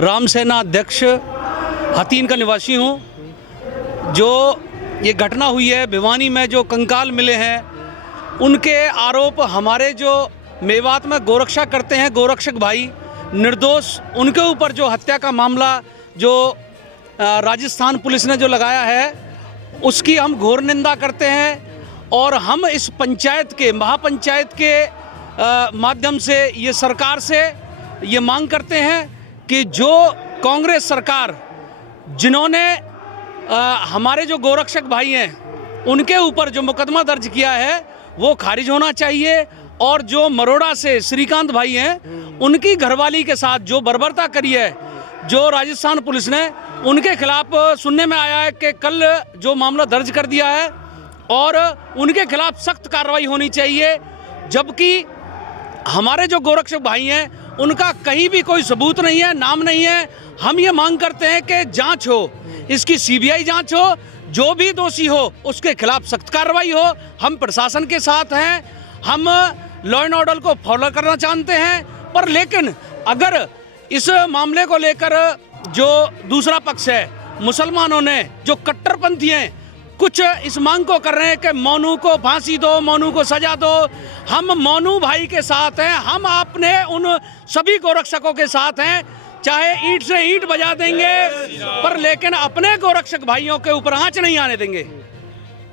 रामसेना अध्यक्ष हथीन का निवासी हूँ। जो ये घटना हुई है भिवानी में, जो कंकाल मिले हैं, उनके आरोप हमारे जो मेवात में गोरक्षा करते हैं गोरक्षक भाई निर्दोष, उनके ऊपर जो हत्या का मामला जो राजस्थान पुलिस ने जो लगाया है उसकी हम घोर निंदा करते हैं। और हम इस पंचायत के महापंचायत के माध्यम से ये सरकार से ये मांग करते हैं कि जो कांग्रेस सरकार जिन्होंने हमारे जो गोरक्षक भाई हैं उनके ऊपर जो मुकदमा दर्ज किया है वो खारिज होना चाहिए। और जो मरोड़ा से श्रीकांत भाई हैं उनकी घरवाली के साथ जो बर्बरता करी है जो राजस्थान पुलिस ने, उनके खिलाफ सुनने में आया है कि कल जो मामला दर्ज कर दिया है और उनके खिलाफ सख्त कार्रवाई होनी चाहिए। जबकि हमारे जो गोरक्षक भाई हैं उनका कहीं भी कोई सबूत नहीं है, नाम नहीं है। हम ये मांग करते हैं कि जांच हो, इसकी सीबीआई जांच हो, जो भी दोषी हो उसके खिलाफ सख्त कार्रवाई हो। हम प्रशासन के साथ हैं, हम लॉ एंड ऑर्डर को फॉलो करना चाहते हैं। पर लेकिन अगर इस मामले को लेकर जो दूसरा पक्ष है, मुसलमानों ने जो कट्टरपंथी हैं, कुछ इस मांग को कर रहे हैं कि मोनू को फांसी दो, मोनू को सजा दो। हम मोनू भाई के साथ हैं, हम अपने उन सभी गोरक्षकों के साथ हैं, चाहे ईंट से ईंट बजा देंगे पर लेकिन अपने गोरक्षक भाइयों के ऊपर आंच नहीं आने देंगे।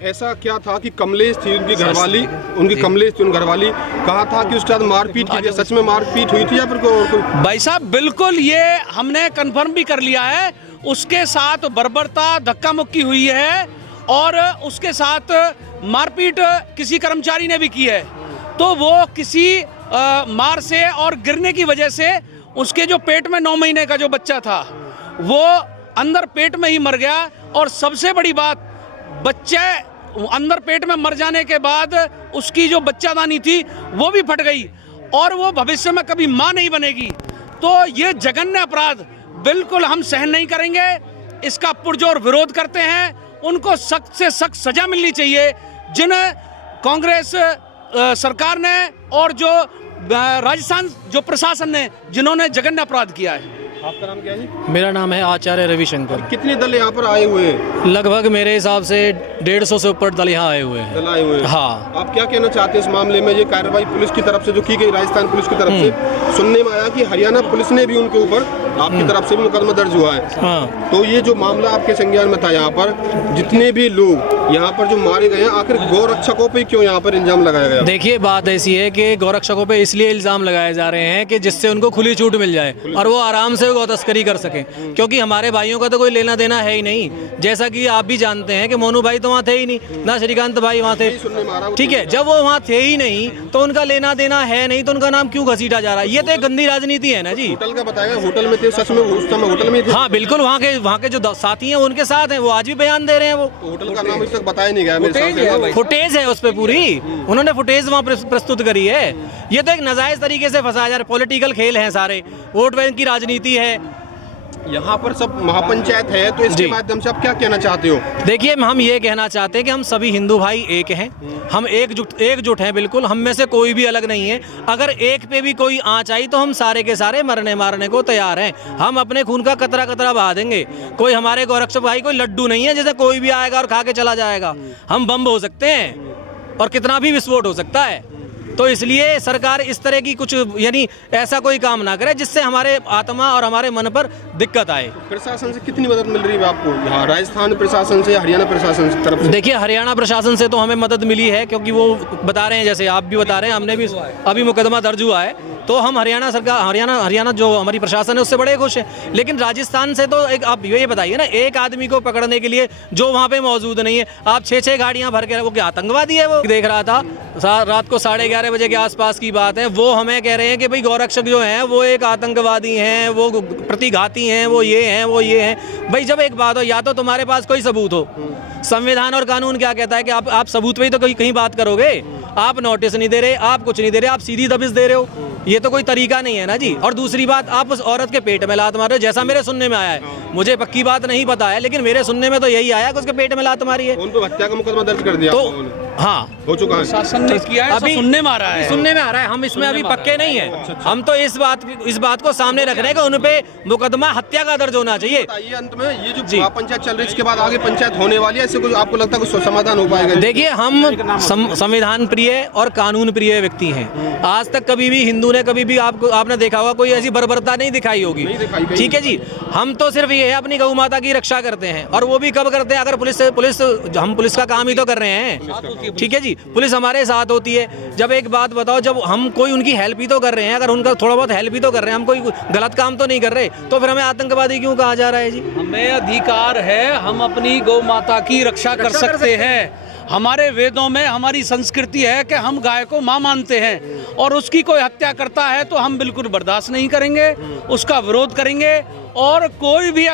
ऐसा क्या था कि कमलेश थी उनकी घरवाली, कहा था कि उसके साथ मारपीट की, सच में मारपीट हुई थी या फिर कोई? भाई साहब बिल्कुल ये हमने कंफर्म भी कर लिया है, उसके साथ बर्बरता धक्का मुक्की हुई है और उसके साथ मारपीट किसी कर्मचारी ने भी की है। तो वो किसी मार से और गिरने की वजह से उसके जो पेट में 9 महीने का जो बच्चा था वो अंदर पेट में ही मर गया। और सबसे बड़ी बात, बच्चे अंदर पेट में मर जाने के बाद उसकी जो बच्चादानी थी वो भी फट गई और वो भविष्य में कभी मां नहीं बनेगी। तो ये जघन्य अपराध बिल्कुल हम सहन नहीं करेंगे, इसका पुरजोर विरोध करते हैं। उनको सख्त से सख्त सजा मिलनी चाहिए जिन कांग्रेस सरकार ने और जो राजस्थान जो प्रशासन ने जिन्होंने जघन्य अपराध किया है। आपका नाम क्या है जी? मेरा नाम है आचार्य रविशंकर। कितने दल यहाँ पर आए हुए हैं? लगभग मेरे हिसाब से 150 से ऊपर दल यहाँ आए हुए हैं। दल आए हुए हैं। हाँ। आप क्या कहना चाहते हैं इस मामले में? ये कार्रवाई पुलिस की तरफ से जो की गई, राजस्थान पुलिस की तरफ से, सुनने में आया कि हरियाणा पुलिस ने भी उनके ऊपर आपकी तरफ से भी मुकदमा दर्ज हुआ है। हाँ। तो ये जो मामला आपके संज्ञान में था, यहाँ पर जितने भी लोग यहाँ पर जो मारे गए हैं, आखिर गौरक्षकों पे क्यों यहाँ पर इल्जाम लगाया गया? देखिए बात ऐसी है कि गौरक्षकों पे इसलिए इल्जाम लगाए जा रहे हैं कि जिससे उनको खुली छूट मिल जाए और वो आराम से गौ तस्करी कर सके, क्योंकि हमारे भाइयों का तो कोई लेना देना है ही नहीं। जैसा कि आप भी जानते हैं कि मोनू भाई तो वहाँ थे ही नहीं, ना श्रीकांत भाई वहाँ थे, ठीक है। जब वो वहाँ थे ही नहीं तो उनका लेना देना है नहीं, तो उनका नाम क्यों घसीटा जा रहा है? ये तो एक गंदी राजनीति है ना जी। होटल का बताया, होटल में थे, सच में उस समय होटल में थे? हाँ बिल्कुल, वहाँ के जो साथी हैं उनके साथ हैं, वो आज भी बयान दे रहे हैं। वो होटल का नाम अभी तक बताया नहीं गया, फुटेज है उस पे पूरी, उन्होंने फुटेज वहाँ प्रस्तुत करी है। ये तो एक नाजायज तरीके से फंसाया जा रहा है, पॉलिटिकल खेल है सारे, वोट बैंक की राजनीति है। यहाँ पर सब महापंचायत है, तो इसके माध्यम से आप क्या कहना चाहते हो? देखिए हम ये कहना चाहते हैं कि हम सभी हिंदू भाई एक हैं, हम एकजुट हैं बिल्कुल, हम में से कोई भी अलग नहीं है। अगर एक पे भी कोई आंच आई तो हम सारे के सारे मरने मारने को तैयार हैं। हम अपने खून का कतरा कतरा बहा देंगे। कोई हमारे गोरक्षक भाई कोई लड्डू नहीं है जैसे कोई भी आएगा और खा के चला जाएगा। हम बम हो सकते हैं और कितना भी विस्फोट हो सकता है। तो इसलिए सरकार इस तरह की कुछ यानी ऐसा कोई काम ना करे जिससे हमारे आत्मा और हमारे मन पर दिक्कत आए। प्रशासन से कितनी मदद मिल रही है आपको यहाँ, राजस्थान प्रशासन से, हरियाणा प्रशासन की तरफ से? देखिए हरियाणा प्रशासन से तो हमें मदद मिली है, क्योंकि वो बता रहे हैं, जैसे आप भी बता रहे हैं, हमने भी अभी मुकदमा दर्ज हुआ है, तो हम हरियाणा सरकार, हरियाणा जो हमारी प्रशासन है उससे बड़े खुश हैं। लेकिन राजस्थान से तो एक आप ये बताइए ना, एक आदमी को पकड़ने के लिए जो वहाँ पे मौजूद नहीं है, आप 6-6 गाड़ियाँ भर के, वो क्या आतंकवादी है? वो देख रहा था रात को 11:30 बजे के आसपास की बात है, वो हमें कह रहे हैं कि भाई गौरक्षक जो हैं वो एक आतंकवादी हैं, वो प्रतिघाती हैं, वो ये हैं, वो ये हैं। भाई जब एक बात हो, या तो तुम्हारे पास कोई सबूत हो, संविधान और कानून क्या कहता है कि आप सबूत पे ही तो कहीं बात करोगे। आप नोटिस नहीं दे रहे, आप कुछ नहीं दे रहे, आप सीधी दबिश दे रहे हो। ये तो कोई तरीका नहीं है ना जी। और दूसरी बात, आप उस औरत के पेट में लात मार रहे हो, जैसा मेरे सुनने में आया है, मुझे पक्की बात नहीं पता है, लेकिन मेरे सुनने में तो यही आया कि उसके पेट में लात मारी है। उन पर हत्या का मुकदमा दर्ज कर दिया तो हाँ, हो चुका है। शासन ने किया है, अभी सुनने में आ रहा है, सुनने में आ रहा है। हम इसमें अभी पक्के नहीं है, हम तो इस बात को सामने रख रहे हैं कि उन पे मुकदमा हत्या का दर्ज होना चाहिए। बताइए अंत में, ये जो पंचायत चल रही है इसके बाद आगे पंचायत होने वाली है, इससे कुछ आपको लगता है कुछ समाधान हो पाएगा? देखिए, हम संविधान प्रिय और कानून प्रिय व्यक्ति हैं। आज तक कभी भी हिंदू ने कभी भी आपने देखा होगा कोई ऐसी बर्बरता नहीं दिखाई होगी, ठीक है जी। हम तो सिर्फ ये है अपनी गौ माता की रक्षा करते हैं, और वो भी कब करते हैं, अगर हम पुलिस का काम ही तो कर रहे हैं, ठीक है जी। पुलिस हमारे साथ होती है। जब एक बात बताओ, जब हम कोई उनकी हेल्प ही तो कर रहे हैं, अगर उनका थोड़ा बहुत हेल्प ही तो कर रहे हैं, हम कोई गलत काम तो नहीं कर रहे, तो फिर हमें आतंकवादी क्यों कहा जा रहा है जी? हमें अधिकार है, हम अपनी गौ माता की रक्षा कर सकते हैं। हमारे वेदों में हमारी संस्कृति है कि हम गाय को माँ मानते हैं, और उसकी कोई हत्या करता है तो हम बिल्कुल बर्दाश्त नहीं करेंगे, उसका विरोध करेंगे। और कोई भी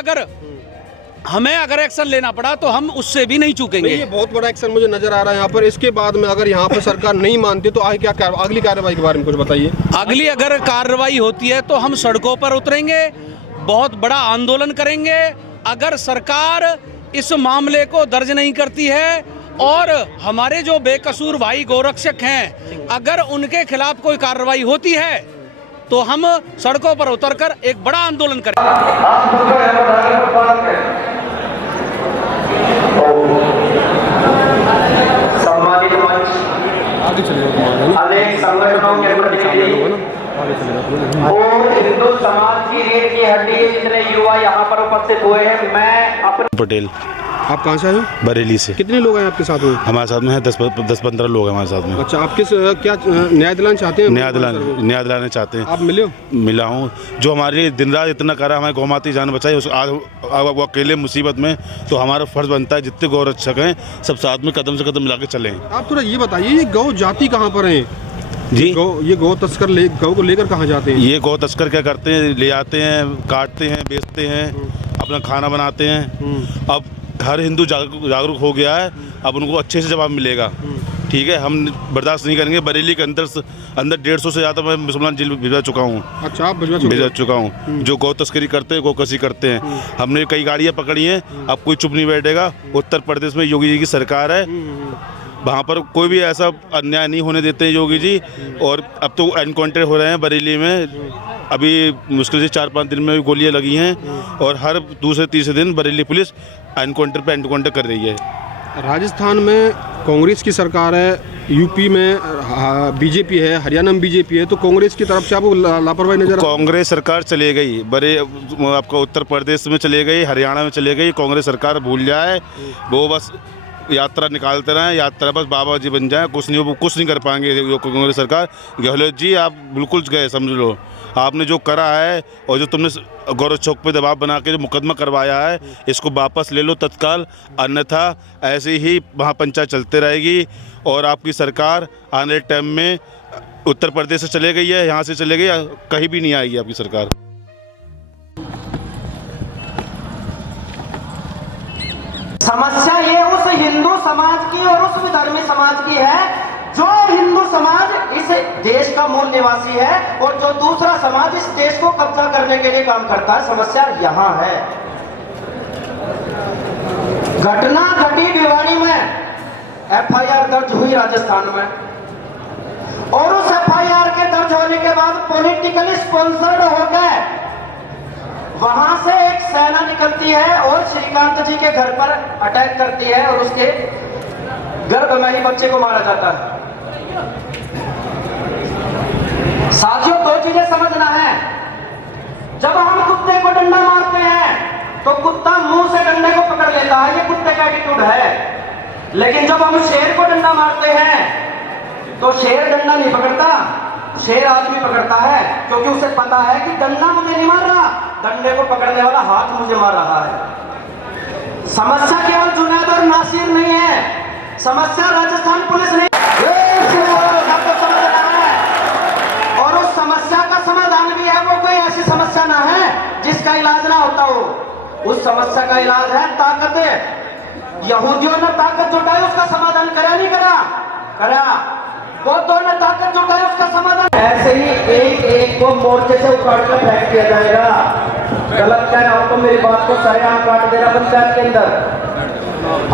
हमें अगर एक्शन लेना पड़ा तो हम उससे भी नहीं चूकेंगे। ये बहुत बड़ा एक्शन मुझे नजर आ रहा है यहाँ पर। इसके बाद में अगर यहाँ पर सरकार नहीं मानती तो आगे क्या अगली कार्रवाई के बारे में कुछ बताइए। अगली अगर कार्रवाई होती है तो हम सड़कों पर उतरेंगे, बहुत बड़ा आंदोलन करेंगे। अगर सरकार इस मामले को दर्ज नहीं करती है और हमारे जो बेकसूर भाई गोरक्षक हैं, अगर उनके खिलाफ कोई कार्रवाई होती है तो हम सड़कों पर उतरकर एक बड़ा आंदोलन करेंगे। अनेक संगठनों के प्रतिनिधि और हिंदू समाज की रीढ़ की हड्डी जितने युवा यहाँ पर उपस्थित हुए हैं, मैं अपने पटेल। आप कहाँ से आए हो? बरेली से। कितने लोग हैं आपके साथ में? हमारे साथ में है 10-15 लोग हैं हमारे साथ में। अच्छा, आप किस क्या न्याय दिलाना चाहते हैं? न्याय दिलाना चाहते हैं। आप मिले हो? मिला हूँ। जो हमारे लिए दिन रात इतना करा, हमारी गौ माता की जान बचाई, उस आज वो अकेले मुसीबत में, तो हमारा फर्ज बनता है जितने गौ रक्षक हैं सब साथ में कदम से कदम मिला के चलें। आप थोड़ा ये बताइए, ये गौ जाति कहाँ पर है जी? ये गौ तस्कर गौ को लेकर कहाँ जाते हैं? ये गौ तस्कर क्या करते हैं, ले आते हैं, काटते हैं, बेचते हैं, अपना खाना बनाते हैं। अब हर हिंदू जागरूक हो गया है, अब उनको अच्छे से जवाब मिलेगा, ठीक है। हम बर्दाश्त नहीं करेंगे। बरेली के अंदर 150 से ज़्यादा मैं मुसलमान जेल भिजवा चुका हूँ। अच्छा, आप भिजवा चुका हूँ। जो गौ तस्करी करते हैं, गौ कसी करते हैं, हमने कई गाड़ियाँ पकड़ी हैं। अब कोई चुप नहीं बैठेगा। उत्तर प्रदेश में योगी जी की सरकार है, वहाँ पर कोई भी ऐसा अन्याय नहीं होने देते हैं योगी जी। और अब तो एनकाउंटर हो रहे हैं बरेली में, अभी मुश्किल से 4-5 दिन में गोलियां लगी हैं, और हर दूसरे तीसरे दिन बरेली पुलिस एनकाउंटर पे एनकाउंटर कर रही है। राजस्थान में कांग्रेस की सरकार है, यूपी में बीजेपी है, हरियाणा में बीजेपी है, तो कांग्रेस की तरफ से आपको लापरवाही नजर? कांग्रेस सरकार चले गई, आपका उत्तर प्रदेश में चले गई, हरियाणा में चले गई। कांग्रेस सरकार भूल जाए, वो बस यात्रा निकालते रहें, यात्रा बस बाबा जी बन जाए, कुछ नहीं कर पाएंगे कांग्रेस सरकार। गहलोत जी आप बिल्कुल गए, समझ लो। आपने जो करा है और जो तुमने गौरव चौक पे दबाव बना के जो मुकदमा करवाया है, इसको वापस ले लो तत्काल, अन्यथा ऐसे ही वहाँ पंचायत चलते रहेगी। और आपकी सरकार आने टाइम में उत्तर प्रदेश से चले गई है, यहाँ से चले गई, कहीं भी नहीं आएगी आपकी सरकार। समस्या ये उस हिंदू समाज की और उस विधर्मी समाज की है जो हिंदू समाज इस देश का मूल निवासी है और जो दूसरा समाज इस देश को कब्जा करने के लिए काम करता है। समस्या यहाँ है। घटना घटी भिवानी में, एफआईआर दर्ज हुई राजस्थान में, और उस एफआईआर के दर्ज होने के बाद पॉलिटिकली स्पॉन्सर्ड होकर वहां से एक सेना निकलती है और श्रीकांत जी के घर पर अटैक करती है और उसके गर्भ में ही बच्चे को मारा जाता है। साथियों, दो चीजें समझना है। जब हम कुत्ते को डंडा मारते हैं तो कुत्ता मुंह से डंडे को पकड़ लेता है, ये कुत्ते का एटीट्यूड है। लेकिन जब हम शेर को डंडा मारते हैं तो शेर डंडा नहीं पकड़ता, शेर आदमी पकड़ता है, क्योंकि उसे पता है कि डंडा मुझे नहीं मार रहा, डंडे को पकड़ने वाला हाथ मुझे मार रहा है। समस्या केवल जुनैद और नासिर नहीं है, समस्या राजस्थान पुलिस नहीं आपको समझना है। और उस समस्या का समाधान भी है, वो कोई ऐसी समस्या ना है जिसका इलाज ना होता हो। उस समस्या का इलाज है ताकत। यहूदियों ने ताकत जुटाई, उसका समाधान करा नहीं करा? करा। बौद्धों ने ताकत जुटाई, उसका समाधान ऐसे ही एक एक को मोर्चे से उखाड़ कर फेंक दिया जाएगा। गलत कह रहा हूं तो मेरी बात को सरेआम काट देना पंचायत के अंदर।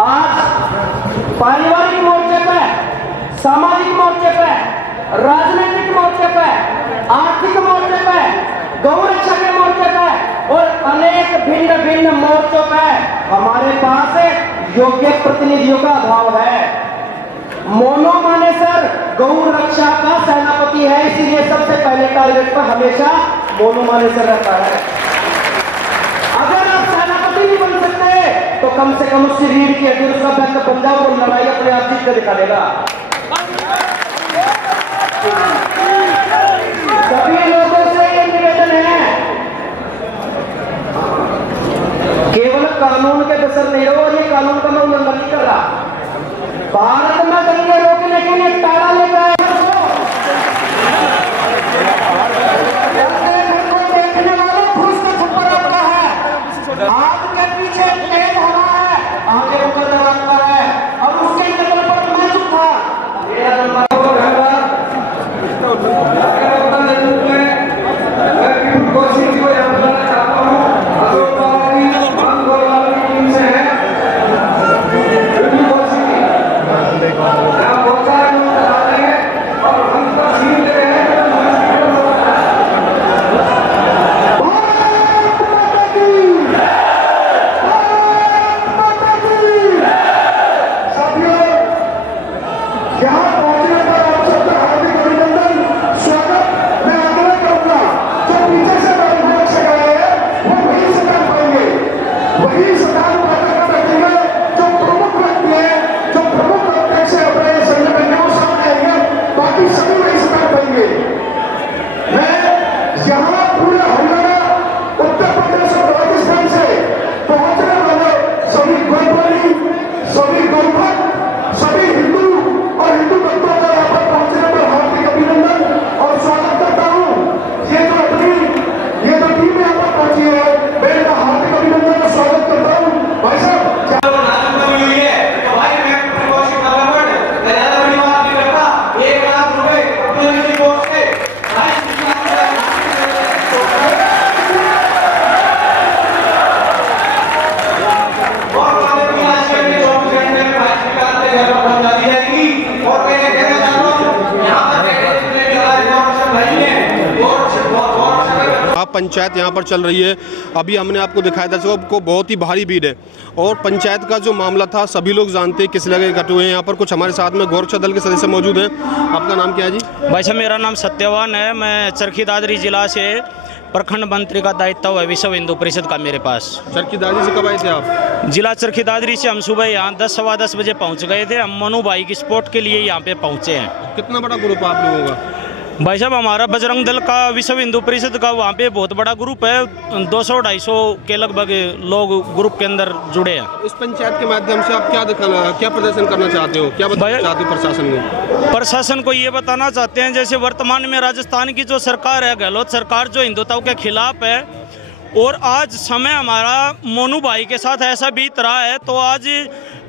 आज पारिवारिक मोर्चे पे, सामाजिक मोर्चे पे, राजनीतिक मोर्चे पे, आर्थिक मोर्चे पे, गौ रक्षा के मोर्चे पे और अनेक भिन्न भिन्न मोर्चों पे हमारे पास योग्य प्रतिनिधियों का अभाव है। मोनो मानेसर गौ रक्षा का सेनापति है, इसीलिए सबसे पहले टारगेट पर हमेशा मोनो मानेसर रहता है। अगर आप सेनापति नहीं बन सकते तो कम से कम उसकी रीढ़ की हड्डी, उसका बैकअप बन जाओ, वो लड़ाई अपने आप जीत कर दिखा देगा। सभी लोगों से ये निवेदन है, केवल कानून के बसर नहीं रहो। और ये कानून का मैं उल्लंघन नहीं कर रहा। भारत में दंगे रोकने के लिए ताला लेकर आए देखने वालों फूस का छप्पर रखा है, आपके पीछे तेज हवा है, आगे ऊपर दबाता है और उसके कदम पर मैं चुप था। मेरा नंबर पंचायत यहाँ पर चल रही है। अभी हमने आपको दिखाया दर्शकों को, बहुत ही भारी भीड़ है और पंचायत का जो मामला था सभी लोग जानते हैं किस जगह इकट्ठे हुए हैं। यहाँ पर कुछ हमारे साथ में गौ रक्षा दल के सदस्य मौजूद हैं। आपका नाम क्या है जी? भाई साहब मेरा नाम सत्यवान है। मैं चरखी दादरी जिला से प्रखंड मंत्री का दायित्व है विश्व हिंदू परिषद का मेरे पास। चरखी दादरी से कब आए थे आप? जिला चरखी दादरी से हम सुबह यहाँ 10 सवा 10 बजे पहुँच गए थे। हम मनु भाई की सपोर्ट के लिए यहाँ पे पहुँचे हैं। कितना बड़ा ग्रुप है आप लोगों का? भाई साहब हमारा बजरंग दल का विश्व हिंदू परिषद का वहाँ पे बहुत बड़ा ग्रुप है। 200-250 के लगभग लोग ग्रुप के अंदर जुड़े हैं। इस पंचायत के माध्यम से आप क्या प्रदर्शन करना चाहते हो, क्या बताना चाहते हो प्रशासन को? प्रशासन को ये बताना चाहते हैं, जैसे वर्तमान में राजस्थान की जो सरकार है, गहलोत सरकार, जो हिंदुत्व के खिलाफ है और आज समय हमारा मोनू भाई के साथ ऐसा बीत रहा है, तो आज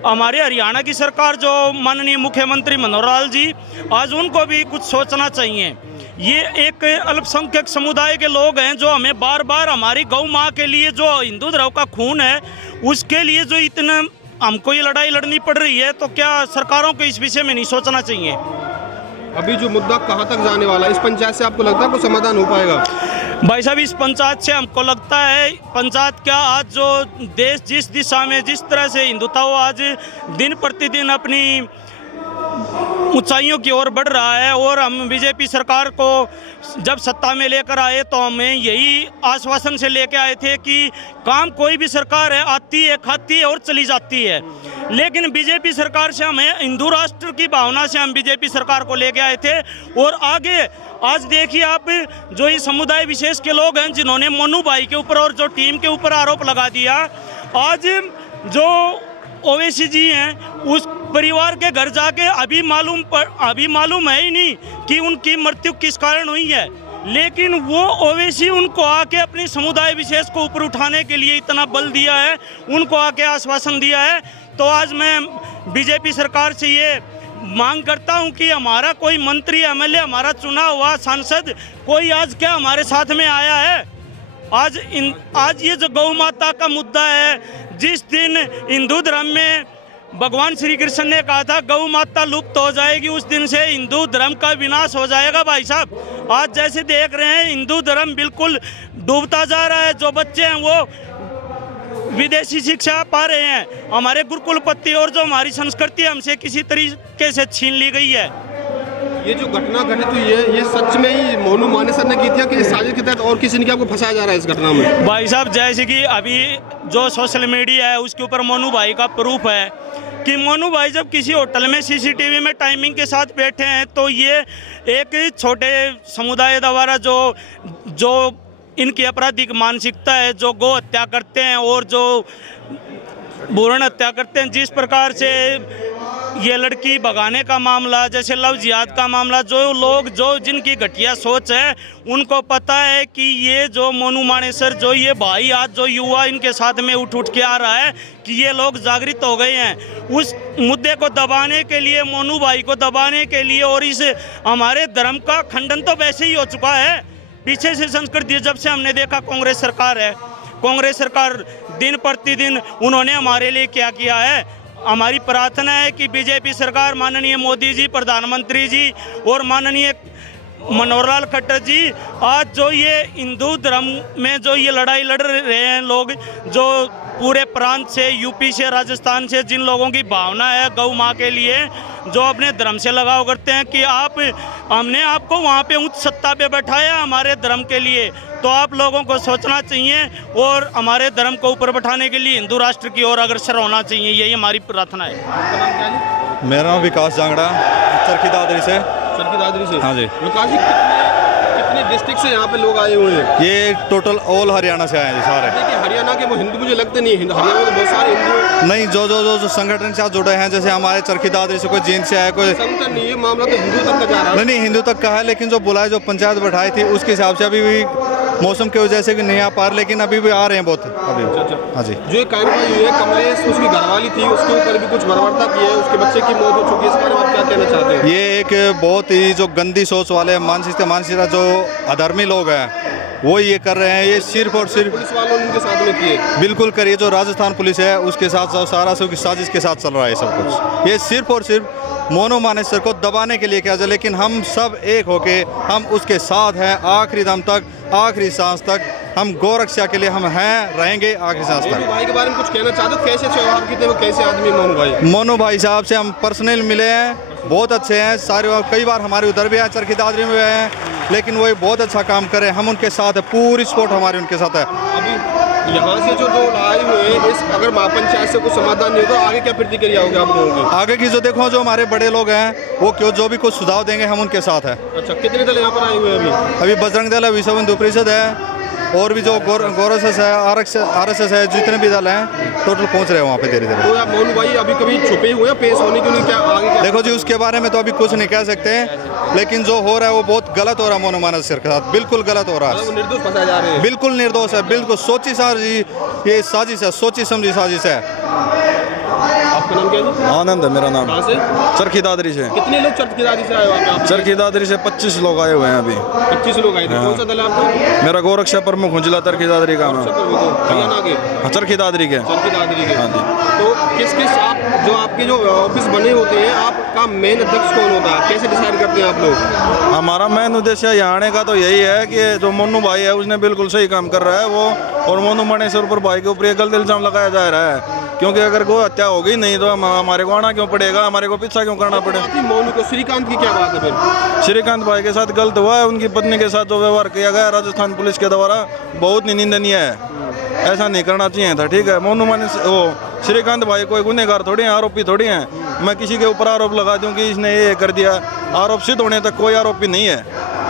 हमारे हरियाणा की सरकार जो माननीय मुख्यमंत्री मनोहर लाल जी, आज उनको भी कुछ सोचना चाहिए। ये एक अल्पसंख्यक समुदाय के लोग हैं जो हमें बार बार हमारी गौ माँ के लिए, जो हिंदू धर्म का खून है, उसके लिए जो इतना हमको ये लड़ाई लड़नी पड़ रही है, तो क्या सरकारों को इस विषय में नहीं सोचना चाहिए? अभी जो मुद्दा कहाँ तक जाने वाला है, इस पंचायत से आपको लगता है कोई समाधान हो पाएगा? भाई साहब इस पंचायत से हमको लगता है, पंचायत क्या, आज जो देश जिस दिशा में, जिस तरह से हिंदुत्व आज दिन प्रतिदिन अपनी ऊंचाइयों की ओर बढ़ रहा है, और हम बीजेपी सरकार को जब सत्ता में लेकर आए तो हमें यही आश्वासन से लेकर आए थे कि काम कोई भी सरकार है, आती है, खाती है और चली जाती है। लेकिन बीजेपी सरकार से हमें हिंदू राष्ट्र की भावना से हम बीजेपी सरकार को लेके आए थे। और आगे आज देखिए आप, जो ये समुदाय विशेष के लोग हैं जिन्होंने मोनू भाई के ऊपर और जो टीम के ऊपर आरोप लगा दिया, आज जो ओवैसी जी हैं उस परिवार के घर जाके अभी मालूम है ही नहीं कि उनकी मृत्यु किस कारण हुई है, लेकिन वो ओवैसी उनको आके अपनी समुदाय विशेष को ऊपर उठाने के लिए इतना बल दिया है, उनको आके आश्वासन दिया है। तो आज मैं बीजेपी सरकार से ये मांग करता हूं कि हमारा कोई मंत्री एमएलए, हमारा चुना हुआ सांसद कोई आज क्या हमारे साथ में आया है? आज ये जो गौ माता का मुद्दा है, जिस दिन हिंदू धर्म में भगवान श्री कृष्ण ने कहा था गौ माता लुप्त हो जाएगी, उस दिन से हिंदू धर्म का विनाश हो जाएगा भाई साहब। आज जैसे देख रहे हैं हिंदू धर्म बिल्कुल डूबता जा रहा है। जो बच्चे हैं वो विदेशी शिक्षा पा रहे हैं, हमारे गुरुकुलपति और जो हमारी संस्कृति हमसे किसी तरीके से छीन ली गई है। ये जो घटना घटित हुई है, ये सच में ही मोनू मानेसर ने की थी कि साजिश के तहत और किसी ने क्या आपको फंसाया जा रहा है इस घटना में? भाई साहब जैसे कि अभी जो सोशल मीडिया है उसके ऊपर मोनू भाई का प्रूफ है कि मोनू भाई जब किसी होटल में सीसीटीवी में टाइमिंग के साथ बैठे हैं तो ये एक छोटे समुदाय द्वारा जो इनकी आपराधिक मानसिकता है, जो गौ हत्या करते हैं और जो भ्रूण हत्या करते हैं, जिस प्रकार से ये लड़की भगाने का मामला, जैसे लव जिहाद का मामला, जो लोग जिनकी घटिया सोच है उनको पता है कि ये जो मोनू मानेसर, जो ये भाई आज जो युवा इनके साथ में उठ के आ रहा है कि ये लोग जागृत हो गए हैं। उस मुद्दे को दबाने के लिए, मोनू भाई को दबाने के लिए, और इस हमारे धर्म का खंडन तो वैसे ही हो चुका है पीछे से संस्कृति। जब से हमने देखा कांग्रेस सरकार है, कांग्रेस सरकार दिन प्रतिदिन उन्होंने हमारे लिए क्या किया है। हमारी प्रार्थना है कि बीजेपी सरकार, माननीय मोदी जी, प्रधानमंत्री जी और माननीय मनोहर लाल खट्टर जी, आज जो ये हिंदू धर्म में जो ये लड़ाई लड़ रहे हैं लोग, जो पूरे प्रांत से, यूपी से, राजस्थान से, जिन लोगों की भावना है गौ माँ के लिए, जो अपने धर्म से लगाव करते हैं कि हमने आपको वहाँ पे उच्च सत्ता पे बैठाया हमारे धर्म के लिए, तो आप लोगों को सोचना चाहिए और हमारे धर्म को ऊपर बैठाने के लिए हिंदू राष्ट्र की ओर अग्रसर होना चाहिए। यही हमारी प्रार्थना है। मेरा नाम विकास जांगड़ा, चरखी दादरी से। चरखी दादरी से? हाँ जी। विकास जी, कितने डिस्ट्रिक्ट से यहाँ पे लोग आए हुए हैं? ये टोटल ऑल हरियाणा से आए हैं सारे। देखिए हरियाणा के वो हिंदू मुझे लगते नहीं है, हरियाणा में तो बहुत सारे हिंदू हैं। नहीं, जो संगठन से जुड़े हैं, जैसे हमारे चरखी दादरी से कोई जींद से आया, कोई संगठन नहीं, ये मामला तो हिंदू तक का जा रहा है। नहीं, हिंदू तक का है, लेकिन जो बुलाए, जो पंचायत बैठाई थी उसके हिसाब से अभी भी मौसम की वजह से कि नहीं आ पा रहे, लेकिन अभी भी आ रहे हैं बहुत अभी। हाँ जी। जो कार्रवाई हुई है, कमलेश उसकी घरवाली थी, उसके ऊपर भी कुछ बर्बरता की है, उसके बच्चे की मौत हो चुकी है, इस बारे में आप क्या कहना चाहते हैं? ये एक बहुत ही जो गंदी सोच वाले मानसिकता जो अधर्मी लोग हैं वो ये कर रहे हैं। ये सिर्फ और सिर्फ पुलिस वालों ने उनके साथ में किए। बिल्कुल करिए, जो राजस्थान पुलिस है उसके साथ जो सारा सब साजिश के साथ चल रहा है सब कुछ। ये सिर्फ और सिर्फ मोनू मानेसर को दबाने के लिए किया जाए, लेकिन हम सब एक होके हम उसके साथ हैं आखिरी दम तक, आखिरी सांस तक। हम गौ रक्षा के लिए हम हैं, रहेंगे आखिरी सांस तक। भाई के बारे में कुछ कहना चाहते हो? कैसे व्यवहार किए थे वो, कैसे आदमी मोनू भाई? मोनू भाई साहब से हम पर्सनल मिले हैं, बहुत अच्छे हैं सारे। कई बार हमारे उधर भी आए, चरखी दादरी में भी आए हैं, लेकिन वो बहुत अच्छा काम कर रहे हैं। हम उनके साथ है, पूरी सपोर्ट हमारी उनके साथ है। अभी यहाँ से जो आए हुए हैं, इस अगर महापंचायत से कुछ समाधान नहीं होगा, आगे क्या प्रतिक्रिया होगी आप लोगों की? आगे की जो देखो, जो हमारे बड़े लोग हैं वो क्यों जो भी कुछ सुझाव देंगे हम उनके साथ है। अच्छा, कितने दल यहाँ पर आए हुए हैं अभी? बजरंग दल है, विश्व हिंदू परिषद है, और भी जो गौरस है, RSS है, जितने भी दल हैं टोटल पहुंच रहे हैं वहाँ पे धीरे धीरे। तो आप मोनू भाई अभी कभी छुपे हुए हैं पेश होने के लिए, क्या आगे क्या? देखो जी, उसके बारे में तो अभी कुछ नहीं कह सकते, लेकिन जो हो रहा है वो बहुत गलत हो रहा है। मोनू मानेसर के साथ बिल्कुल गलत हो रहा है। निर्दोष फंसाए जा रहे हैं। बिल्कुल निर्दोष है, बिल्कुल सोची साजी ये साजिश है, सोची समझी साजिश है। आपका नाम क्या है? आनंद है मेरा नाम। कहाँ से? चरखी दादरी से। कितने लोग चरखी दादरी से आए हो आप? चरखी दादरी से 25 लोग आए हुए हैं अभी। 25 लोग आए थे। कौन सा दल है आपका? मेरा गौरक्षा प्रमुख हूँ, जिला चरखी दादरी का नाम। हरियाणा के? हाँ, चरखी दादरी के। चरखी दादरी के। हाँ जी। तो किस आप जो आपके जो ऑफिस बने होते हैं, आपका मेन अध्यक्ष कौन होता है? कैसे डिसाइड करते हैं आप लोग? हमारा मेन उद्देश्य यहाँ आने का तो यही है कि जो मोनू भाई है उसने बिल्कुल सही काम कर रहा है वो, और मोनू मानेसर पर भाई के ऊपर ये गलत इल्जाम लगाया जा रहा है, क्योंकि अगर गौ हत्या होगी नहीं तो हमारे को आना क्यों पड़ेगा, हमारे को पीछा क्यों करना पड़ेगा। मोनू को श्रीकांत की क्या बात है फिर? श्रीकांत भाई के साथ गलत हुआ है, उनकी पत्नी के साथ जो व्यवहार किया गया राजस्थान पुलिस के द्वारा बहुत निंदनीय है, ऐसा नहीं करना चाहिए था। ठीक है, मोनू मानेसर वो श्रीकांत भाई कोई गुनहगार थोड़ी हैं, आरोपी थोड़ी हैं। मैं किसी के ऊपर आरोप लगा दूं कि इसने ये कर दिया, आरोप सिद्ध होने तक कोई आरोपी नहीं है।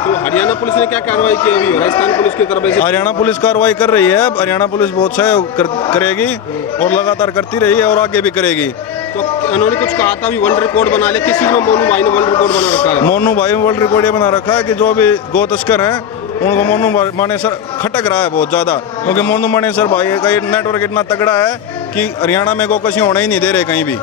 तो हरियाणा पुलिस ने क्या कार्रवाई की अभी? राजस्थान पुलिस की तरफ से हरियाणा पुलिस कार्रवाई कर रही है, हरियाणा पुलिस बहुत सहयोग करेगी और लगातार करती रही है और आगे भी करेगी। तो उन्होंने कुछ कहा था, अभी वर्ल्ड रिकॉर्ड बना लिया, किसी में मोनू भाई ने वर्ल्ड रिकॉर्ड बना रखा है? मोनू भाई ने वर्ल्ड रिकॉर्ड ये बना रखा है कि जो भी गौ तस्कर हैं उनको मोनू मानेसर खटक रहा है बहुत ज़्यादा, क्योंकि मोनू मानेसर भाई का नेटवर्क इतना तगड़ा है कि हरियाणा में गौ कसी होना ही नहीं दे रहे कहीं भी।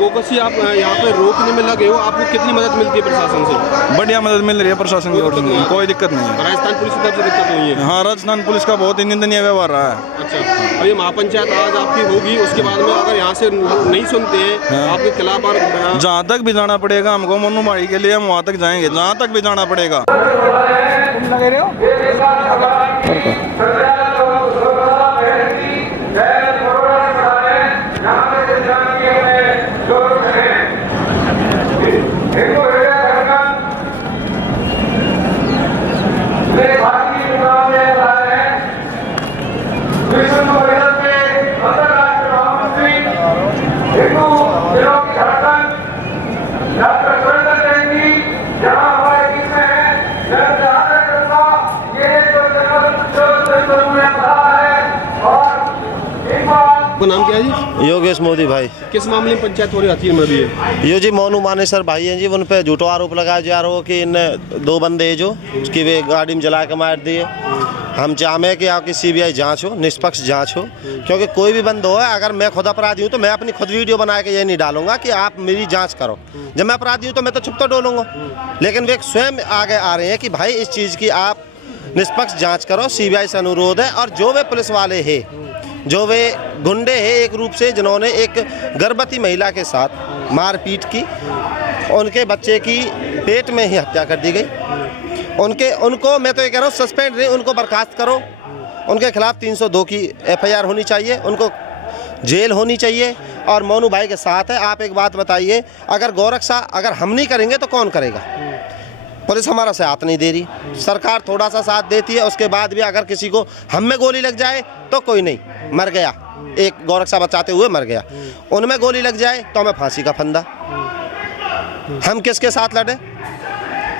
बोगसी आप यहाँ पे रोकने में लगे हो, आपको कितनी मदद मिलती है प्रशासन से? बढ़िया मदद मिल रही है प्रशासन की ओर से, कोई दिक्कत नहीं है। राजस्थान पुलिस की तरफ से दिक्कत नहीं है? हाँ, राजस्थान पुलिस का बहुत ही निंदनीय व्यवहार रहा है। अच्छा, और ये महापंचायत आज आपकी होगी, उसके बाद में अगर यहाँ से नहीं सुनते हैं आपके खिलाफ और जहाँ तक भी जाना पड़ेगा हमको मोनू माड़ी के लिए, हम वहाँ तक जाएंगे, जहाँ तक भी जाना पड़ेगा। आपका नाम क्या है जी? योगेश मोदी भाई। किस मामले में पंचायत हो रही हथीन में भी है? यो जी मोनू मानेसर भाई हैं जी, उन पे झूठो आरोप लगाया जा रहा हो कि इन 2 बंदे जो उसकी वे गाड़ी में जला के मार दिए। हम चाहें कि आपकी सीबीआई जांच हो, निष्पक्ष जांच हो, क्योंकि कोई भी बंद हो है, अगर मैं खुद अपराधी हूँ तो मैं अपनी खुद वीडियो बना के ये नहीं डालूंगा कि आप मेरी जांच करो। जब मैं अपराधी हूँ तो मैं तो चुप तो डोलूंगा, लेकिन वे स्वयं आगे आ रहे हैं कि भाई इस चीज़ की आप निष्पक्ष जांच करो, सीबीआई से अनुरोध है। और जो वे पुलिस वाले हैं, जो वे गुंडे हैं एक रूप से, जिन्होंने एक गर्भवती महिला के साथ मारपीट की, उनके बच्चे की पेट में ही हत्या कर दी गई, उनको मैं तो ये कह रहा हूँ सस्पेंड नहीं, उनको बर्खास्त करो। उनके खिलाफ 302 की FIR होनी चाहिए, उनको जेल होनी चाहिए। और मोनू भाई के साथ है। आप एक बात बताइए, अगर गौरक्षा अगर हम नहीं करेंगे तो कौन करेगा? पुलिस हमारा साथ नहीं दे रही, सरकार थोड़ा सा साथ देती है, उसके बाद भी अगर किसी को हम में गोली लग जाए तो कोई नहीं, मर गया, एक गौरक्षा बचाते हुए मर गया। उनमें गोली लग जाए तो हमें फांसी का फंदा। हम किसके साथ लड़े?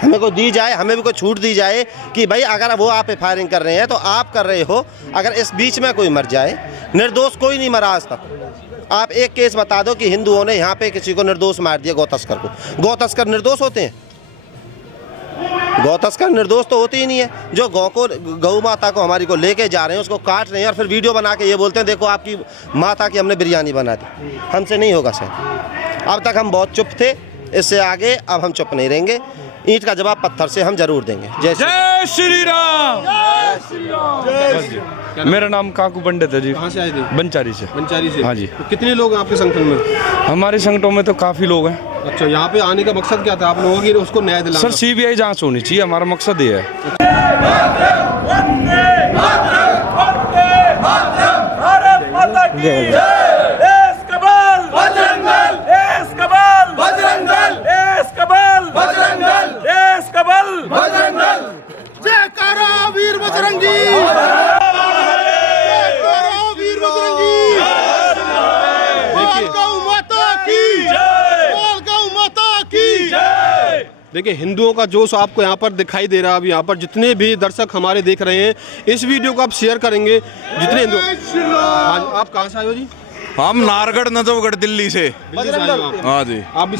हमें कोई दी जाए, हमें भी कोई छूट दी जाए कि भाई अगर वो आप फायरिंग कर रहे हैं तो आप कर रहे हो, अगर इस बीच में कोई मर जाए, निर्दोष कोई नहीं मरा आज तक। आप एक केस बता दो कि हिंदुओं ने यहाँ पे किसी को निर्दोष मार दिया, गौ तस्कर को। गौ तस्कर निर्दोष होते हैं? गौ तस्कर निर्दोष तो होती ही नहीं है। जो गौ माता को हमारी को लेके जा रहे हैं, उसको काट रहे हैं और फिर वीडियो बना के ये बोलते हैं देखो आपकी माता की हमने बिरयानी बना दी। हमसे नहीं होगा सर। अब तक हम बहुत चुप थे, इससे आगे अब हम चुप नहीं रहेंगे। ईंट का जवाब पत्थर से हम जरूर देंगे। जय श्री राम। मेरा नाम काकू पंडित है जी। कहाँ से आए थे? बंचारी से। बंचारी से? हाँ जी। तो कितने लोग हैं आपके संगठन में? हमारे संगठन में तो काफ़ी लोग हैं। अच्छा, यहाँ पे आने का मकसद क्या था आप लोगों की? उसको न्याय दिलाना? सर सीबीआई जांच होनी चाहिए, हमारा मकसद ये है। वीर बजरंगी, वीर बजरंगी, देखिए हिंदुओं का जोश आपको यहाँ पर दिखाई दे रहा है। अब यहाँ पर जितने भी दर्शक हमारे देख रहे हैं, इस वीडियो को आप शेयर करेंगे जितने हिंदू। आप कहाँ से आए हो जी? हम नारगढ़ नजफगढ़ दिल्ली से। हाँ जी। आप भी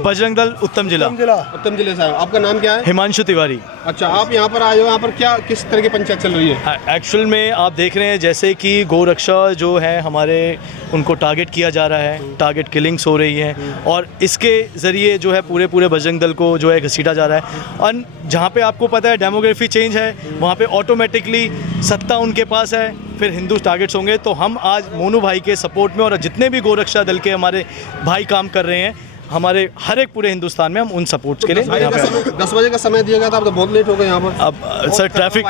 बजरंग दल उत्तम जिला उत्तम जिले से आए हो। आपका नाम क्या है? हिमांशु तिवारी। अच्छा, आप यहाँ पर आए हो, यहाँ पर क्या किस तरह की पंचायत चल रही है? एक्चुअल में आप देख रहे हैं जैसे कि गौरक्षा जो है हमारे, उनको टारगेट किया जा रहा है, टारगेट किलिंग्स हो रही हैं और इसके ज़रिए जो है पूरे बजरंग दल को जो है घसीटा जा रहा है। और जहाँ पे आपको पता है डेमोग्राफी चेंज है, वहाँ पे ऑटोमेटिकली सत्ता उनके पास है, फिर हिंदू टारगेट्स होंगे। तो हम आज मोनू भाई के सपोर्ट में और जितने भी गौरक्षा दल के हमारे भाई काम कर रहे हैं, हमारे हर एक पूरे हिंदुस्तान में हम उन सपोर्ट्स के लिए यहाँ पे 10 बजे का समय दिया गया था, अब तो बहुत लेट हो गए यहाँ पर। अब सर ट्रैफिक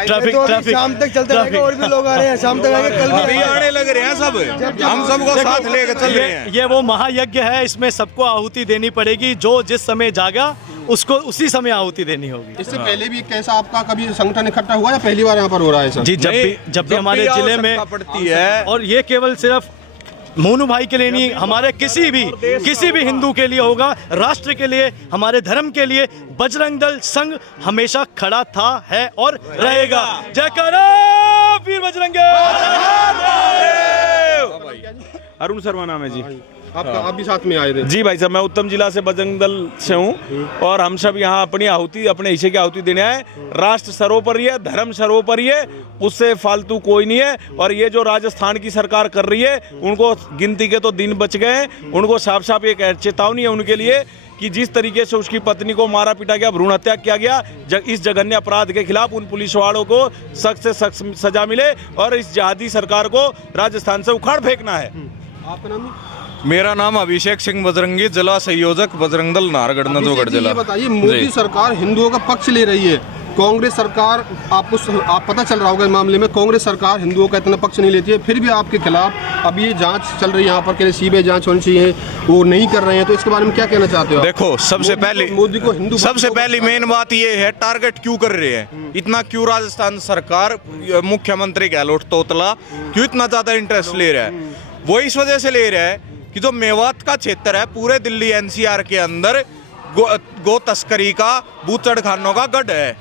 शाम तक चलते रहेगा और भी लोग आ रहे हैं, शाम तक आएंगे, कल भी आने लग रहे हैं सब। हम सबको साथ लेकर चल रहे हैं। ये वो महायज्ञ है, इसमें सबको आहुति देनी पड़ेगी। जो जिस समय जागा उसको उसी समय आहुति देनी होगी। इससे पहले भी कैसा आपका कभी संगठन इकट्ठा हुआ या पहली बार यहाँ पर हो रहा है सर? जी, जब भी हमारे जिले में पड़ती है। और ये केवल सिर्फ मोनू भाई के लिए नहीं, हमारे किसी भी हिंदू के लिए होगा, राष्ट्र के लिए, हमारे धर्म के लिए बजरंग दल संघ हमेशा खड़ा था, है और रहेगा। जयकारा वीर बजरंग। अरुण शर्मा नाम है जी। आप भी साथ में आए थे? जी भाई साहब, मैं उत्तम जिला से बजरंग दल से हूँ और हम सब यहाँ अपनी आहुति, अपने हिस्से की आहुति देने आए। राष्ट्र सर्वोपरि है, धर्म सर्वोपरि है, उससे फालतू कोई नहीं है। और ये जो राजस्थान की सरकार कर रही है, उनको गिनती के तो दिन बच गए हैं। उनको साफ साफ एक चेतावनी है उनके लिए कि जिस तरीके से उसकी पत्नी को मारा पीटा गया, भ्रूण हत्या किया गया, इस जघन्य अपराध के खिलाफ उन पुलिस वालों को सख्त से सख्त सजा मिले और इस जिहादी सरकार को राजस्थान से उखाड़ फेंकना है। आपका नाम? मेरा नाम अभिषेक सिंह बजरंगी, जिला संयोजक बजरंग दल नाहरगढ़ नंदोगढ़ जिला। ये बताइए, मोदी सरकार हिंदुओं का पक्ष ले रही है, कांग्रेस सरकार, आप पता चल रहा होगा इस मामले में, कांग्रेस सरकार हिंदुओं का इतना पक्ष नहीं लेती है, फिर भी आपके खिलाफ अब ये जांच चल रही है यहाँ पर, सीबीआई जांच होनी चाहिए, वो नहीं कर रहे हैं, तो इसके बारे में क्या कहना चाहते हो? देखो, सबसे पहले सबसे पहली मेन बात ये है, टारगेट क्यों कर रहे हैं, इतना क्यों राजस्थान सरकार, मुख्यमंत्री गहलोत तोतला क्यों इतना ज्यादा इंटरेस्ट ले रहा है? वो इस वजह से ले रहा है कि जो मेवात का क्षेत्र है, पूरे दिल्ली एनसीआर के अंदर गो तस्करी का, बूचड़ खानों का गढ़ है,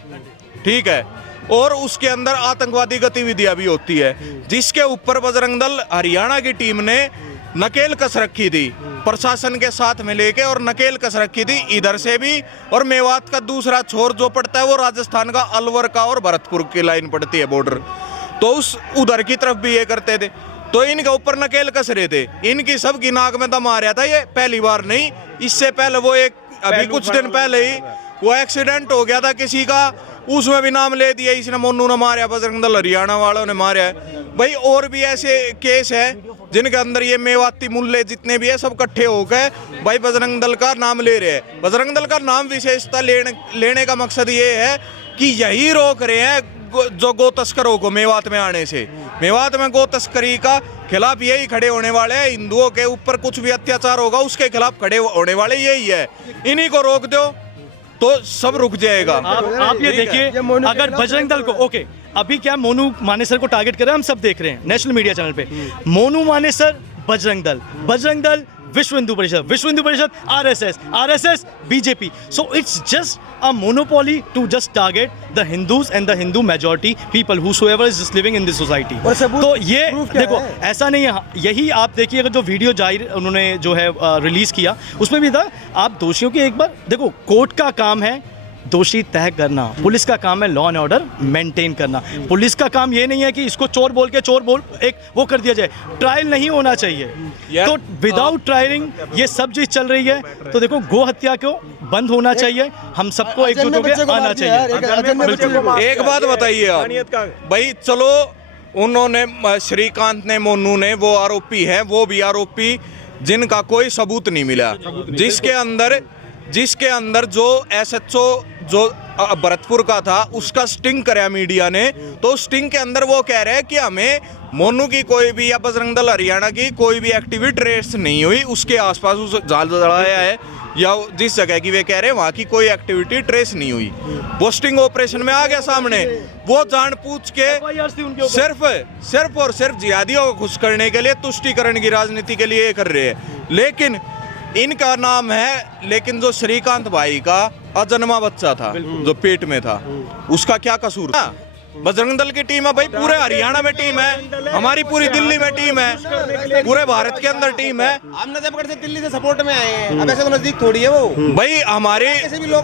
ठीक है, और उसके अंदर आतंकवादी गतिविधियां भी होती है, जिसके ऊपर बजरंग दल हरियाणा की टीम ने नकेल कस रखी थी, प्रशासन के साथ में लेके, और नकेल कस रखी थी इधर से भी। और मेवात का दूसरा छोर जो पड़ता है वो राजस्थान का अलवर का और भरतपुर की लाइन पड़ती है, बॉर्डर, तो उस उधर की तरफ भी ये करते थे, तो इनके ऊपर नकेल कस रहे थे। इनकी सबकी नाक में दम आ रहा था, ये पहली बार नहीं, इससे पहले वो एक अभी कुछ दिन पहले ही वो एक्सीडेंट हो गया था किसी का, उसमें भी नाम ले दिया, इसने मोनू ने मारा, बजरंग दल हरियाणा वालों ने मारा है भाई। और भी ऐसे केस है जिनके अंदर ये मेवाती मुल्ले जितने भी है सब इकट्ठे होकर भाई बजरंग दल का नाम ले रहे हैं। बजरंग दल का नाम विशेषता लेने का मकसद ये है कि यही रोक रहे हैं जो गो तस्करों को मेवात में आने से। मेवात में गो तस्करी का खिलाफ यही खड़े होने वाले हैं, हिंदुओं के ऊपर कुछ भी अत्याचार होगा उसके खिलाफ खड़े होने वाले यही है। इन्हीं को रोक दो तो सब रुक जाएगा। आप ये देखिए, अगर बजरंग दल को ओके, अभी क्या मोनू मानेसर को टारगेट कर रहे हैं, हम सब देख रहे हैं नेशनल मीडिया चैनल पे, मोनू मानेसर बजरंग दल विश्व Hindu Parishad RSS BJP, so it's just a monopoly to just target the Hindus and the Hindu majority people whosoever is just living in this society। तो ये देखो ऐसा नहीं है, यही आप देखिए, अगर जो वीडियो जाहिर उन्होंने जो है रिलीज किया उसमें भी था, आप दोषियों की एक बार देखो, कोर्ट का काम है दोषी तय करना, पुलिस का काम है लॉ एंड ऑर्डर मेंटेन करना। पुलिस का काम ये नहीं है कि इसको चोर बोल एक वो कर दिया जाए, ट्रायल नहीं होना चाहिए। तो विदाउट ट्रायलिंग ये सब चीज चल रही है, तो देखो गो हत्या को बंद होना चाहिए, हम सबको एकजुट होकर आना चाहिए। एक बात बताइए आप भाई, चलो उन्होंने श्रीकांत ने, मोनू ने, वो आरोपी है, वो भी आरोपी जिनका कोई सबूत नहीं मिला, जिसके अंदर जो एसएचओ जो भरतपुर का था उसका स्टिंग कराया मीडिया ने, तो स्टिंग के अंदर वो कह रहे हैं कि हमें मोनू की कोई भी या बजरंग दल हरियाणा की कोई भी एक्टिविटी ट्रेस नहीं हुई, उसके आसपास उस जाल जड़ाया है या जिस जगह की वे कह रहे हैं वहाँ की कोई एक्टिविटी ट्रेस नहीं हुई। वो स्टिंग ऑपरेशन में आ गया सामने, वो जान पूछ के सिर्फ और सिर्फ जिहादियों को खुश करने के लिए, तुष्टीकरण की राजनीति के लिए कर रहे हैं। लेकिन इनका नाम है, लेकिन जो श्रीकांत भाई का अजन्मा बच्चा था जो पेट में था, उसका क्या कसूर था? बजरंग दल की टीम है भाई, पूरे हरियाणा में टीम है, हमारी पूरी दिल्ली में टीम है, पूरे भारत के अंदर टीम है। हम नजफगढ़ से दिल्ली से सपोर्ट में आए हैं, अब ऐसे तो नजदीक थोड़ी है वो भाई। हमारे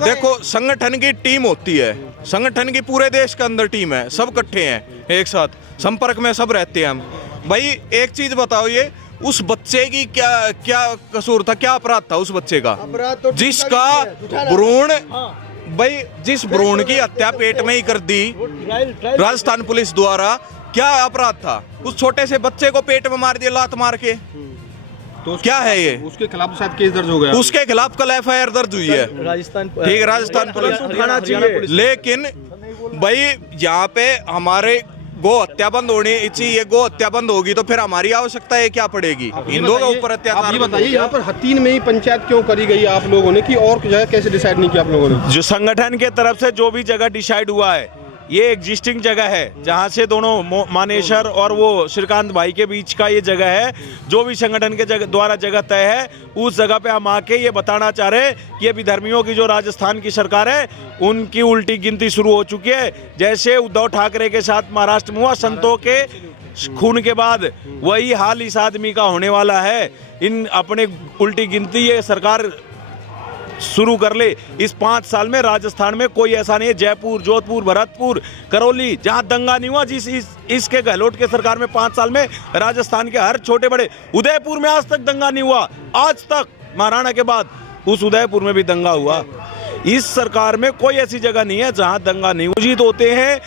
देखो संगठन की टीम होती है, संगठन की पूरे देश के अंदर टीम है, सब इकट्ठे हैं एक साथ, संपर्क में सब रहते हैं हम भाई। एक चीज बताओ, ये उस बच्चे की क्या कसूर था, क्या अपराध था उस बच्चे का, जिसका भ्रूण भाई, जिस भ्रूण की हत्या पेट में ही कर दी राजस्थान पुलिस द्वारा, क्या अपराध था? उस छोटे से बच्चे को पेट में मार दिया लात मार के, तो क्या है ये? उसके खिलाफ शायद केस दर्ज हो गया, उसके खिलाफ कल एफआईआर दर्ज हुई है, ठीक है, राजस्थान पुलिस उठाना चाहिए। लेकिन भाई यहाँ पे हमारे गो हत्या बंद होनी चाहिए, गो हत्या बंद होगी तो फिर हमारी आवश्यकता है क्या पड़ेगी? हिंदुओं के ऊपर अत्याचार। ये बताइए, यहाँ पर हतीन में ही पंचायत क्यों करी गई आप लोगों ने, कि और जगह कैसे डिसाइड नहीं किया आप लोगों ने? जो संगठन के तरफ से जो भी जगह डिसाइड हुआ है, ये एग्जिस्टिंग जगह है जहाँ से दोनों मानेसर और वो श्रीकांत भाई के बीच का ये जगह है, जो भी संगठन के द्वारा जगह तय है, उस जगह पे हम आके ये बताना चाह रहे हैं कि ये विधर्मियों की जो राजस्थान की सरकार है उनकी उल्टी गिनती शुरू हो चुकी है। जैसे उद्धव ठाकरे के साथ महाराष्ट्र में हुआ, संतों के खून के बाद वही हाल इस आदमी का होने वाला है। इन अपने उल्टी गिनती ये सरकार शुरू कर ले। इस 5 साल में राजस्थान में कोई ऐसा नहीं है, जयपुर, जोधपुर, भरतपुर, करौली, जहां दंगा नहीं हुआ। इसके गहलोत के सरकार में 5 साल में राजस्थान के हर छोटे बड़े, उदयपुर में आज तक दंगा नहीं हुआ, आज तक महाराणा के बाद उस उदयपुर में भी दंगा हुआ। इस सरकार में कोई ऐसी जगह नहीं है जहां दंगा नहीं हुआ। जीत होते हैं,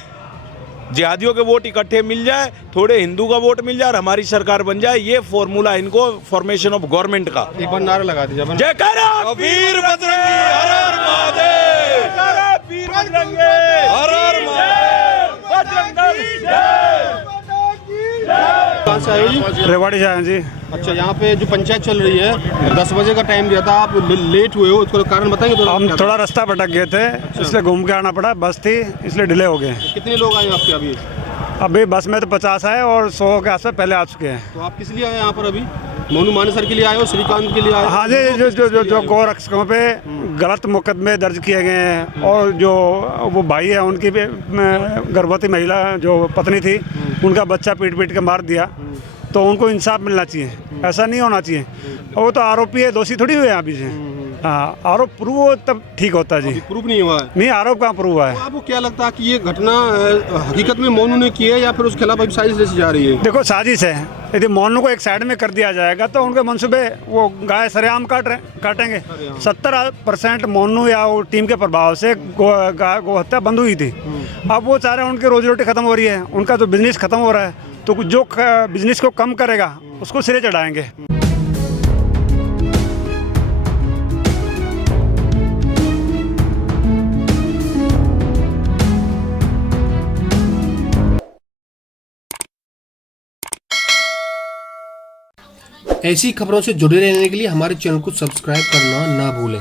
जिहादियों के वोट इकट्ठे मिल जाए, थोड़े हिंदू का वोट मिल जाए और हमारी सरकार बन जाए, ये फॉर्मूला इनको फॉर्मेशन ऑफ गवर्नमेंट का। एक बार नारा लगा दीजिए। जयकारा वीर बजरंगी, हर हर महादेव, जयकारा वीर बजरंगी, हर हर महादेव, बजरंग दल जय। कहाँ से आए जी? रेवाड़ी से आए जी। अच्छा, यहाँ पे जो पंचायत चल रही है 10 बजे का टाइम दिया था, आप लेट हुए हो, उसका कारण बताएंगे थोड़ा? हम थोड़ा रास्ता भटक गए थे, इसलिए घूम के आना पड़ा, बस थी इसलिए डिले हो गए। कितने लोग आए आपके अभी? अभी बस में तो 50 आए और 100 के आसपास पहले आ चुके हैं। तो आप किस लिए आए यहाँ पर अभी? मोनू मानेसर के लिए आए हो, श्रीकांत के लिए आए हो? हाँ जी, जो गौरक्षकों पे गलत मुकदमे दर्ज किए गए हैं और जो वो भाई है उनकी भी गर्भवती महिला जो पत्नी थी, उनका बच्चा पीट के मार दिया, तो उनको इंसाफ मिलना चाहिए, ऐसा नहीं होना चाहिए। और वो तो आरोपी है, दोषी थोड़ी हुए हैं अभी से। हाँ, आरोप प्रूव हो तब ठीक होता है जी। प्रूफ नहीं हुआ है? नहीं, आरोप कहाँ प्रूव हुआ है। तो आपको क्या लगता है कि ये घटना हकीकत में मोनू ने की है या फिर उसके खिलाफ अभी साजिश रची जा रही है? देखो, साजिश है। यदि मोनू को एक साइड में कर दिया जाएगा तो उनके मंसूबे वो गाय सरेआम काटेंगे। 70% मोनू या वो टीम के प्रभाव से गो हत्या बंद हुई थी। अब वो चाह रहे हैं उनकी रोजी रोटी खत्म हो रही है, उनका जो बिजनेस खत्म हो रहा है, तो जो बिजनेस को कम करेगा उसको सिरे चढ़ाएंगे। ऐसी खबरों से जुड़े रहने के लिए हमारे चैनल को सब्सक्राइब करना ना भूलें।